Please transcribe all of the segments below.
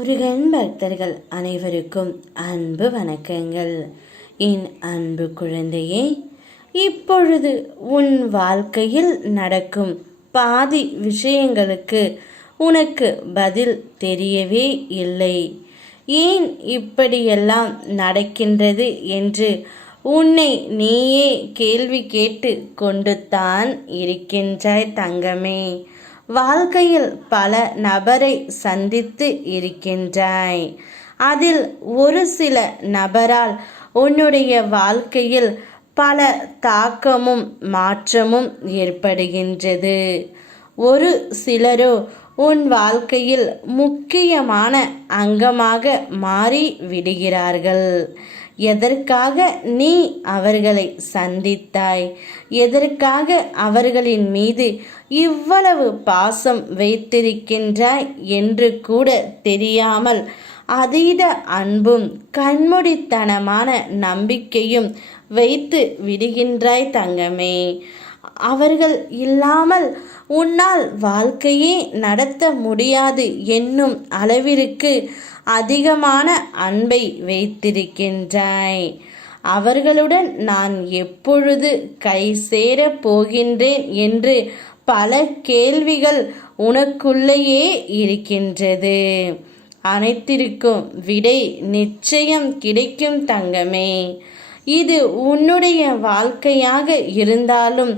முருகன் பக்தர்கள் அனைவருக்கும் அன்பு வணக்கங்கள். என் அன்பு குழந்தையே, இப்பொழுது உன் வாழ்க்கையில் நடக்கும் பாதி விஷயங்களுக்கு உனக்கு பதில் தெரியவே இல்லை. ஏன் இப்படியெல்லாம் நடக்கின்றது என்று உன்னை நீயே கேள்வி கேட்டு கொண்டு தான் இருக்கின்றாய் தங்கமே. வாழ்க்கையில் பல நபரை சந்தித்து இருக்கின்றாய். அதில் ஒரு சில நபரால் உன்னுடைய வாழ்க்கையில் பல தாக்கமும் மாற்றமும் ஏற்படுகின்றது. ஒரு சிலரோ உன் வாழ்க்கையில் முக்கியமான அங்கமாக மாறி விடுகிறார்கள். எதற்காக நீ அவர்களை சந்தித்தாய்? எதற்காக அவர்களின் மீது இவ்வளவு பாசம் வைத்திருக்கின்றாய் என்று கூட தெரியாமல் அதீத அன்பும் கண்மூடித்தனமான நம்பிக்கையும் வைத்து விடுகின்றாய் தங்கமே. அவர்கள் இல்லாமல் உன்னால் வாழ்க்கையே நடத்த முடியாது என்னும் அளவிற்கு அதிகமான அன்பை வைத்திருக்கின்றாய். அவர்களுடன் நான் எப்பொழுது கை சேர போகின்றேன் என்று பல கேள்விகள் உனக்குள்ளேயே இருக்கின்றது. அனைத்திற்கும் விடை நிச்சயம் கிடைக்கும் தங்கமே. இது உன்னுடைய வாழ்க்கையாக இருந்தாலும்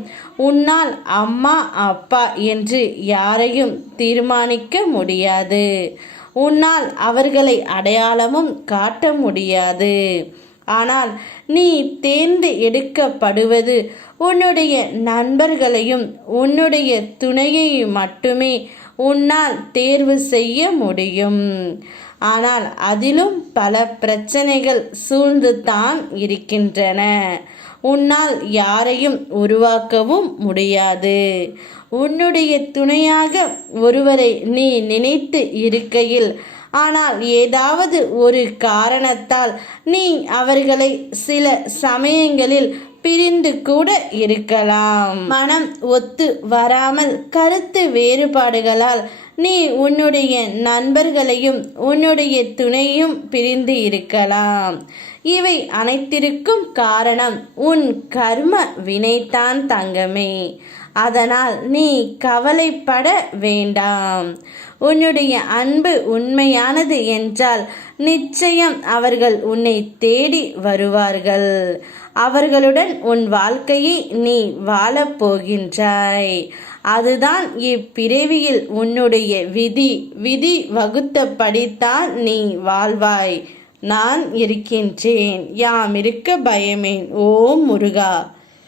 உன்னால் அம்மா அப்பா என்று யாரையும் தீர்மானிக்க முடியாது. உன்னால் அவர்களை அடையாளமும் காட்ட முடியாது. ஆனால் நீ தேர்ந்து எடுக்கப்படுவது உன்னுடைய நண்பர்களையும் உன்னுடைய துணையை மட்டுமே உன்னால் தேர்வு செய்ய முடியும். ஆனால் அதிலும் பல பிரச்சனைகள் சூழ்ந்து தான் இருக்கின்றன. உன்னால் யாரையும் உருவாக்கவும் முடியாது. உன்னுடைய துணையாக ஒருவரை நீ நினைத்து இருக்கையில் ஆனால் ஏதாவது ஒரு காரணத்தால் நீ அவர்களை சில சமயங்களில் பிரிந்து கூட இருக்கலாம். மனம் ஒத்து வராமல் கருத்து வேறுபாடுகளால் நீ உன்னுடைய நண்பர்களையும் உன்னுடைய துணையும் பிரிந்து இருக்கலாம். இவை அனைத்திற்கும் காரணம் உன் கர்ம வினைத்தான் தங்கமே. அதனால் நீ கவலைப்பட வேண்டாம். உன்னுடைய அன்பு உண்மையானது என்றால் நிச்சயம் அவர்கள் உன்னை தேடி வருவார்கள். அவர்களுடன் உன் வாழ்க்கையை நீ வாழப் போகின்றாய். அதுதான் இப்பிறவியில் உன்னுடைய விதி வகுத்தபடித்தான் நீ வாழ்வாய். நான் இருக்கின்றேன். யாம் இருக்க பயமேன். ஓம் முருகா.